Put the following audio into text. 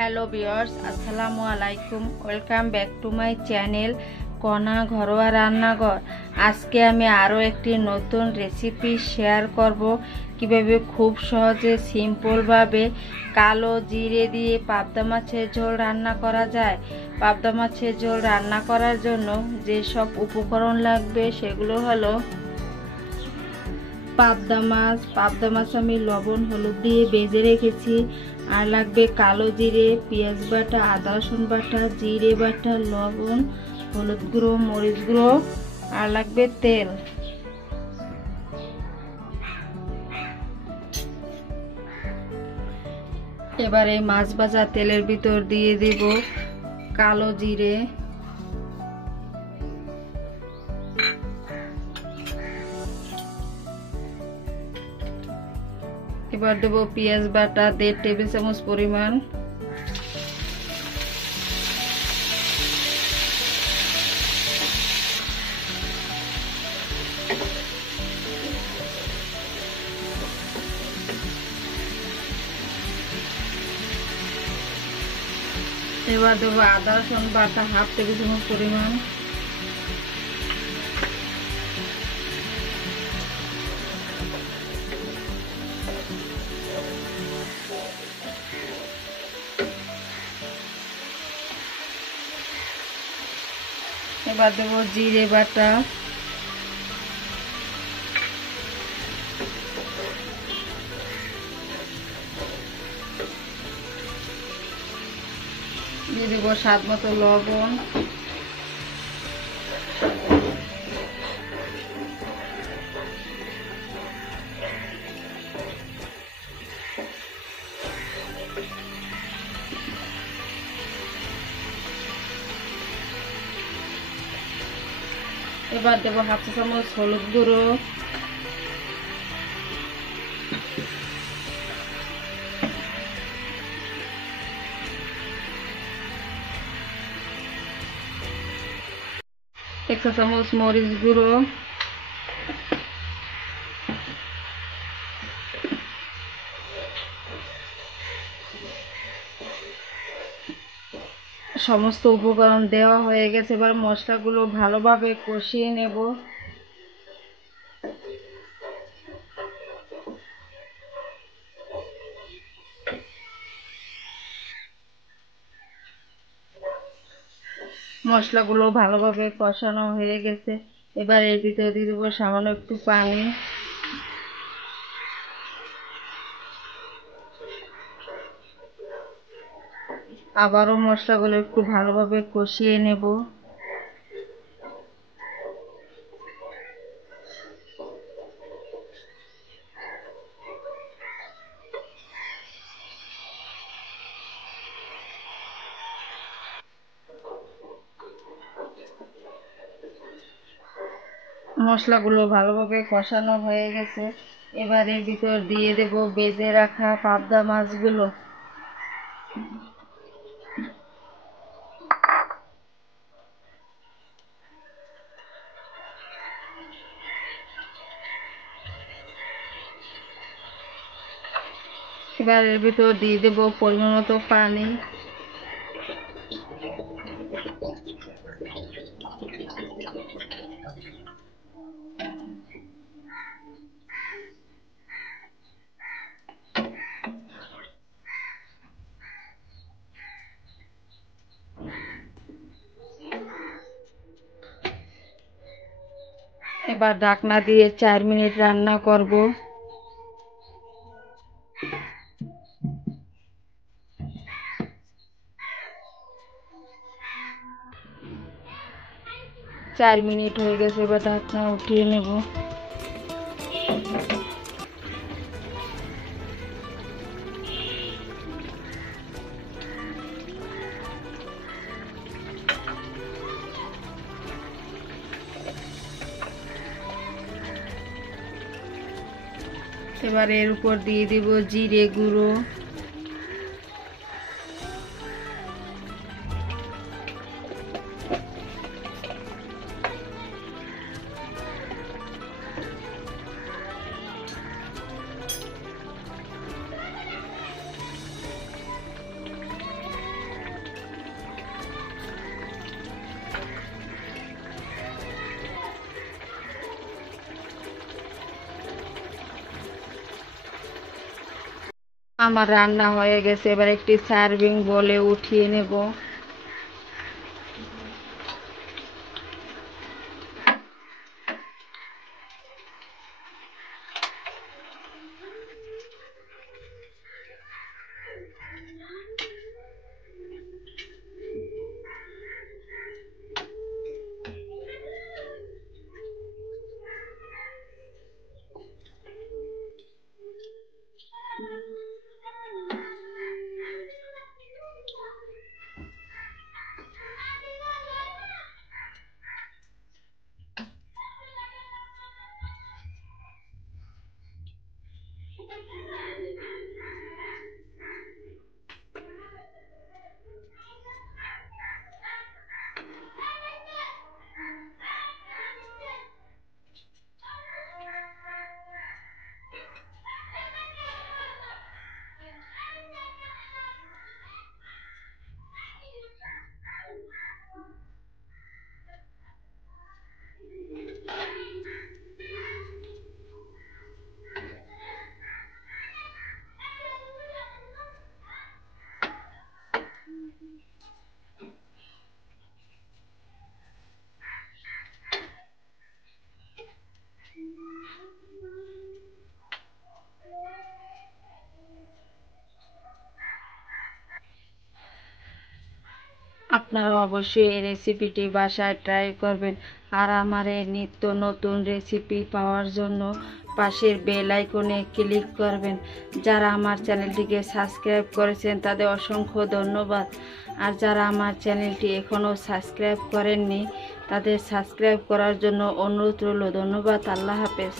Hello viewers, আসসালামু আলাইকুম। Welcome back to my channel কণা ঘরোয়া রান্নাঘর। আজকে আমি আরও একটি নতুন রেসিপি শেয়ার করব, কিভাবে খুব সহজে সিম্পলভাবে কালো জিরে দিয়ে পাবদা মাছের ঝোল রান্না করা যায়। পাবদা মাছের ঝোল রান্না করার জন্য যেসব উপকরণ লাগবে সেগুলো হলো পাবদা মাছ আমি লবণ হলুদ দিয়ে বেজে রেখেছি। আর লাগবে কালো জিরে, পেঁয়াজ বাটা, আদা রসুন বাটা, জিরে বাটা, লবণ, হলুদ গুঁড়ো, মরিচ গুঁড়ো, আর লাগবে তেল। এবারে মাছ ভাজা তেলের ভিতর দিয়ে দেব কালো জিরে, এবার দেব পেঁয়াজ বাটা 1.5 টেবিল চামচ পরিমাণ, এবার দেব আদা রসুন বাটা 1/2 টেবিল চামচ পরিমাণ, এবার দেব জিরে বাটা, দিয়ে দেব স্বাদ মতো লবণ, এবার দেব 1/2 চা চামচ হলুদ গুঁড়ো, এক চা চামচ মরিচ গুঁড়ো, সমস্ত উপকরণ দেওয়া হয়ে গেছে। এবার মশলাগুলো ভালোভাবে কষিয়ে নেব। মশলাগুলো ভালোভাবে কষানো হয়ে গেছে। এবার এর ভিতরে দিয়ে দেবো সামান্য একটু পানি, আবারও মশলাগুলো একটু ভালোভাবে কষিয়ে নেব। মশলাগুলো ভালোভাবে কষানো হয়ে গেছে। এবার এর ভিতর দিয়ে দেব বেজে রাখা পাবদা মাছগুলো। এবার এর ভিতর দিয়ে দেব পরিমাণ মতো পানি, এবার ঢাকনা দিয়ে 4 মিনিট রান্না করব। চার মিনিট হয়ে গেছে, এবার ঢাকনা উঠিয়ে নেব। এবার এর উপর দিয়ে দিব জিরে গুঁড়ো, আমার রান্না হয়ে গেছে, এবার একটি সার্ভিং বলে উঠিয়ে নেব। আপনারা অবশ্যই এই রেসিপিটি বাসায় ট্রাই করবেন। আর আমার এই নিত্য নতুন রেসিপি পাওয়ার জন্য পাশের বেল আইকনে ক্লিক করবেন। যারা আমার চ্যানেলটিকে সাবস্ক্রাইব করেছেন তাদের অসংখ্য ধন্যবাদ। আর যারা আমার চ্যানেলটি এখনও সাবস্ক্রাইব করেননি তাদের সাবস্ক্রাইব করার জন্য অনুরোধ রইল। ধন্যবাদ। আল্লাহ হাফেজ।